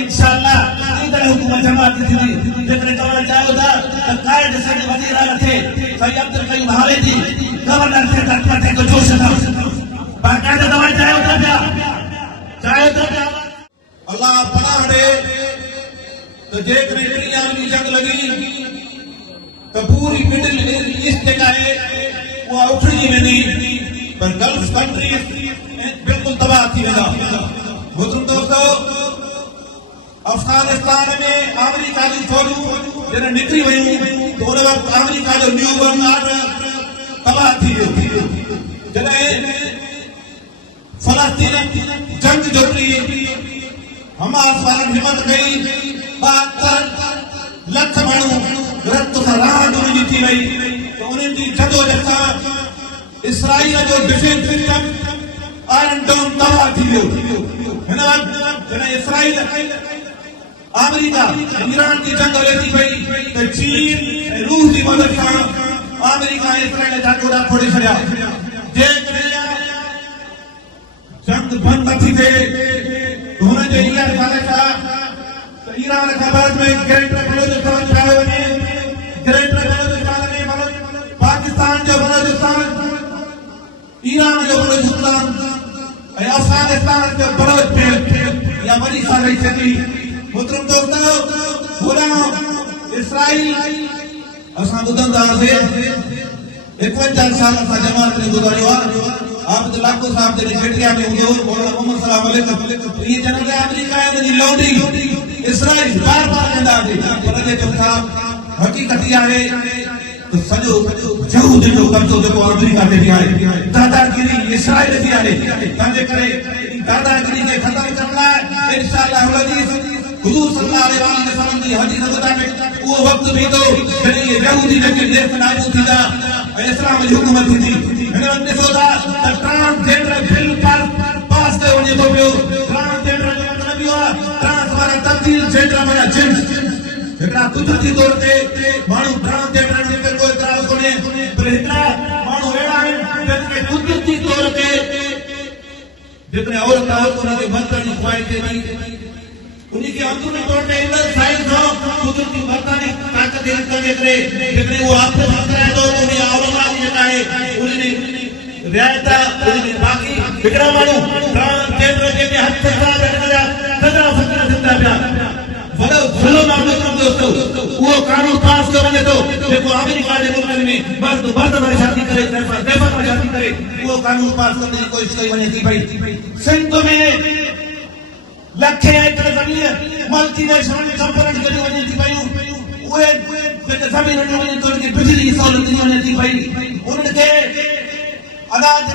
इंशाअल्लाह ईदर हुकूमत जमात थी जेकरे तव्हां चाहियो था त कायद सद वज़ीर आला थे सही अब्दुल कयूम हावेदी गवर्नर थे तक पटे को जोश था बाकायदा तव्हां चाहियो था अल्लाह पनाह दे तो जेकरे इतनी आलमी जंग लगी तो पूरी मिडिल ईस्ट जेका है वो उठड़ी वेंदी पर गल्फ कंट्रीज बिल्कुल तबाह थी वेंदा मुस्लिम दोस्तों अफगानिस्तान में अमेरिका की फौजूं जॾहिं निकिरी वयूं तो उन वक़्तु अमेरिका जो न्यू वर्ल्ड ऑर्डर तबाह थी वियो जॾहिं फलस्तीन जंग जोड़ी हमास वारनि हिमत कई 72 लख माण्हू रत सां राहत उनजी थी वई तो उन्हनि जी जदोजहद सां इसराइल जो डिफेंस सिस्टम आयरन डोम तबाह थी वियो हिन वक़्तु जॾहिं इसराइल अमेरिका ईरान की जंग हले थी पई तो चीन ऐं रूस की मदद सां अमेरिका ऐं इसराइल जा टोड़ा फोड़े छॾिया जेकॾहिं जंग बंद न थी थिए तो हुन जो इहा ख़्याल आहे ईरान खां बाद में ग्रेटर बलोचिस्तान ठाहियो वञे ग्रेटर बलोचिस्तान में पाकिस्तान जो बलोचिस्तान ईरान जो बलोचिस्तान ऐं अफगानिस्तान जो बलोच बेल्ट या वॾी साॻी थिए मुहतरम दोस्तों गुलाम इसराइल असां ॿुधंदा हुआसीं 51 साल असां जमात में गुज़ारियो आहे आप लाखों साहब जॾहिं खटिया में हूंदो मौलाना मोहम्मद सलाम अलैकुम ये जनरल अमेरिका है उनजी लौंडी इसराइल बार बार कंदा पर जे जो साहब हकीकत आहे तो सॼो यहूद जो कब्ज़ो जेको अमेरिका ते बि आहे दादागिरी इसराइल जी आहे तंहिंजे करे दादागिरी खे ख़तम करण लाइ इंशाअल्लाह अज़ीज़ हुजूर सल्लल्लाहु अलैहि वसल्लम जी हदीस मुताबिक़ वो वक्त भी तो जॾहिं यहूदी जेके देश नाबूद थींदा ऐं इस्लाम जी हुकूमत थींदी हिन वक़्तु ॾिसो था त ट्रांसजेंडर बिल पास कयो वञे थो पियो ट्रांसजेंडर जो मतिलबु इहो आहे ट्रांस वारा तब्दील जेंडर माना जेंट्स हिकिड़ा कुदरती तौर ते माण्हू ट्रांसजेंडर जे कोई एतिराज़ कोन्हे पर हिकिड़ा माण्हू अहिड़ा आहिनि जिनखे कुदरती तौर ते जेकॾहिं औरत आहे उनखे बंदि करण जी ख़्वाहिश थिए उन्हीं के अंदरूनी तौर पे इंदर साइंस हो कुदरती वर्तानी ताकत है करने करे जितने वो आपको खतरा है तो उन्हें औरंगाबाद जगह है उन्हें रियायता उन्हें बाकी बिगड़ा मानो ट्रांसजेंडर के हद तक बैठना सदा फकरा जिंदा पिया बड़ा जुल्म आप दोस्तों वो कानून पास करने तो देखो अमेरिका के मुल्क में बस वाली शादी करे देफत वाली शादी करे वो कानून पास करने की कोशिश कई वने थी भाई सिंध में लखे एकड़ ज़मीन मल्टीनेशनल कंपनी कढी वञे थी पयूं उहे जेके ज़मीन ॾिनी वञे थी उनखे बिजली जी सहूलियत ॾिनी वञे थी पई उन्हनि खे अनाज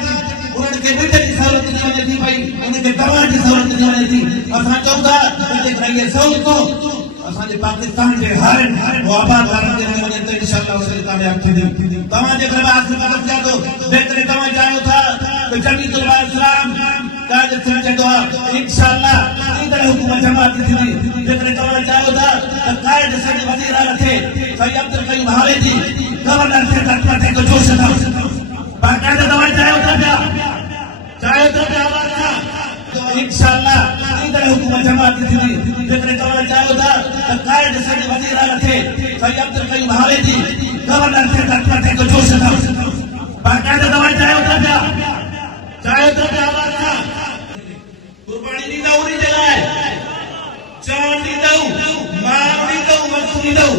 उन्हनि खे ॿिज जी सहूलियत ॾिनी वञे थी पई उन्हनि खे दवा जी सहूलियत ॾिनी वञे थी असां चऊं था जेकॾहिं इहे सहूलियतूं असांजे पाकिस्तान जे हर आबाद वारनि खे ॾिनी वञे त इंशाअल्लाह उहे कामयाब थींदियूं तव्हां जेकॾहिं बात मदद कयो थो जेकॾहिं तव्हां चाहियो था त जमीत उलमा इस्लाम काज चवंदो आहे इंशाअल्लाह ईदर हुकूमत जमात थी जेकॾहिं तव्हां चाहियो था त कायद सद वज़ीर आला थे सही अब्दुल कयूम हावेदी गवर्नर थे तक पटे को जोश था बाकायदा तव्हां चाहियो था आवाज़ इंशाअल्लाह ईदर हुकूमत जमात थी जेकॾहिं तव्हां चाहियो था त कायद सद वज़ीर आला थे सही अब्दुल कयूम हावेदी गवर्नर थे तक पटे को जोश था बाकायदा तव्हां चाहियो था आवाज़ कुर्बानी ॾींदा उन्ही जे लाइ जान ॾींदव माल ॾींदव वक़्तु ॾींदव